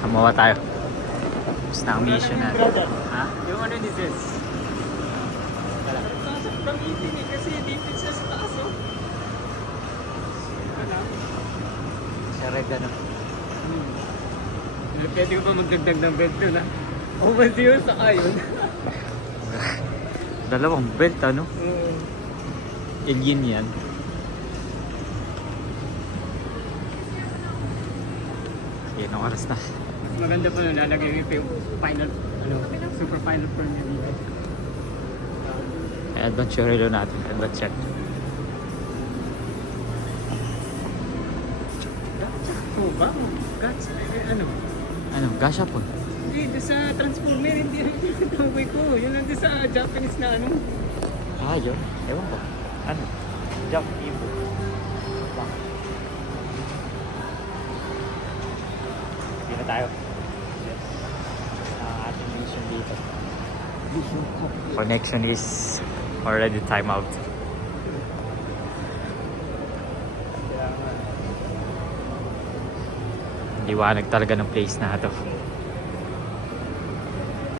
Samoa tayo. Tapos na ang mission natin. Ha? Yung ano ni Zez? Sa gamitin eh, kasi dito siya sa taas oh. Wala. Siya red ano. Pwede ko ba magdagdag ng belt doon ha? O ba yun sa ayon? Dalawang belt ano? Alien yan. Sige, anong oras na? Maganda pa na lalagay yung final, super final form niya dito. Ay, adventure relo natin. Adventure. Oo ba? Guts? Ano? Ano? Gasha po. Hindi, doon sa Transformer, hindi rin tinatawag ko. Yun lang doon sa Japanese na ano. Ah, yun. Ewan ko. Ano? Jump Evo. Hindi na tayo. Yes. Ang ating mission dito. Connection is already time out. Liwanag talaga ng place na ito.